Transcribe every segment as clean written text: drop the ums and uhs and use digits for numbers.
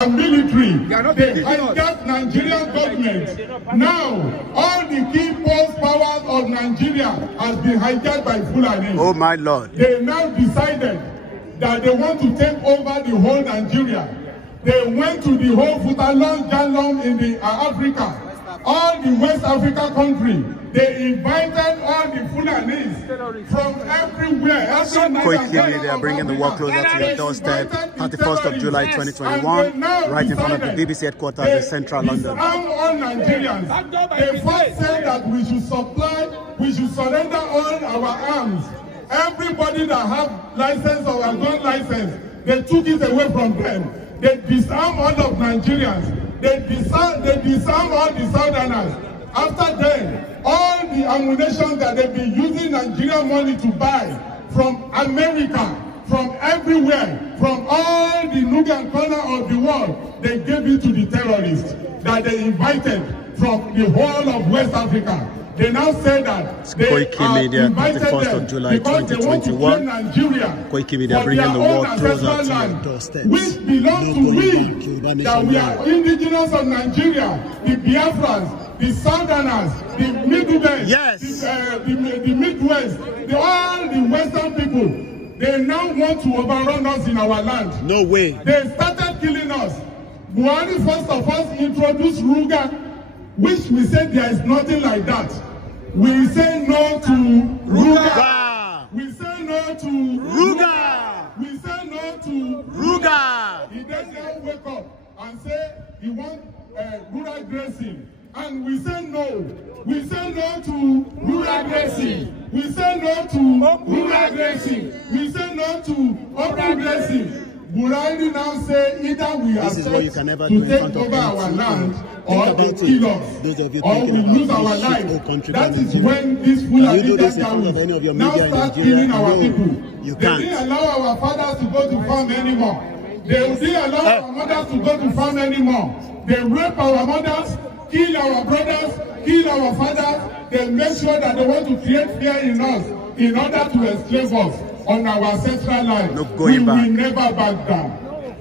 and military. They hijacked Nigerian government. Now, all the key powers of Nigeria has been hijacked by Fulani. Oh my Lord. They now decided that they want to take over the whole Nigeria. They went to the whole Futalong, Jalong in the Africa, all the West Africa country. They invited all the Fulanis from everywhere. Koiki Media bringing the war closer to your doorstep. 31st of July 2021, right in front of the BBC headquarters in central London. All Nigerians. They first said that we should surrender all our arms. Everybody that have license or a gun license, they took it away from them. They disarmed all of Nigerians. They disarmed all the Southerners. After then, all the ammunition that they've been using Nigerian money to buy from America, from everywhere, from all the nook and corner of the world, they gave it to the terrorists that they invited from the whole of West Africa. They now say that Koiki Media, 31st of July 2021. Koiki Media bringing the war closer to your doorstep. Which belongs to we, that we are indigenous of Nigeria, the Biafrans, the Southerners, the Midwest, yes, the Midwest, all the Western people. They now want to overrun us in our land. No way. They started killing us. Buhari first of all introduced Ruga, which we said there is nothing like that. We say no to Ruga. We say no to Ruga. We say no to Ruga. He then now wake up and say he wants rural grazing. And we say no. We say no to rural grazing. We say no to rural grazing. We say no to open grazing. Buhari now say either we are set to take over our land or they kill us, or we lose our life. That is when this Fulani now start killing our people. They didn't allow our fathers to go to farm anymore. They didn't allow our mothers to go to farm anymore. They rape our mothers, kill our brothers, kill our fathers. They make sure that they want to create fear in us in order to enslave us on our ancestral land. No going back. We will never back down.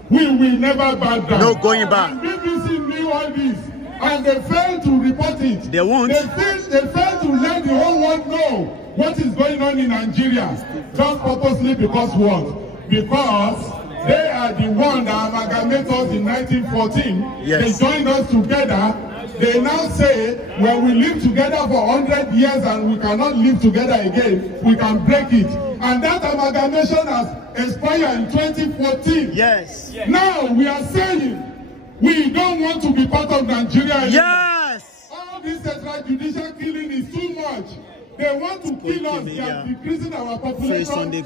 We will never back down. No going back. And BBC knew all this, and they failed to report it. They won't. They failed to let the whole world know what is going on in Nigeria. Just purposely because what? Because they are the one that amalgamated us in 1914. Yes. They joined us together. They now say, when we live together for 100 years and we cannot live together again, we can break it. And that amalgamation has expired in 2014. Yes. Now we are saying, we don't want to be part of Nigeria anymore. Yes. All this extrajudicial killing is too much. They want to kill us. They are decreasing our population day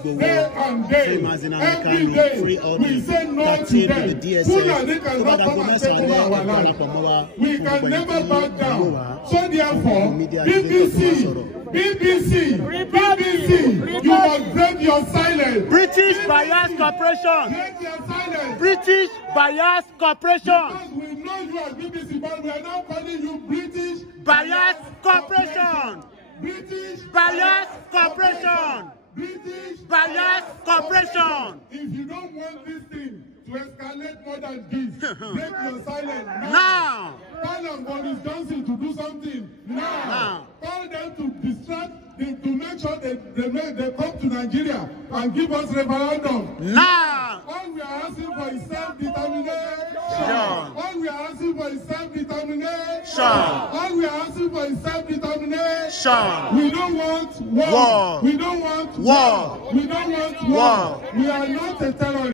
and day. Every day, we say no to them. Fulani cannot come and take over our land. We can never back down. So therefore, BBC, you must break your silence. British Bias Corporation. Break your silence. British Bias Corporation. Because we know you as BBC, but we are now calling you British Bias Corporation. British Bias Corporation. British Bias Corporation. If you don't want this thing to escalate more than this, break your silence now. Call on Boris Johnson to do something now. Call them to distract, to make sure they come to Nigeria and give us referendum now. All we are asking for is self-determination. All we are asking for is self-determination. All we are asking for is self-determination. We don't want war. We don't want war. We don't want war. We are not a terrorist.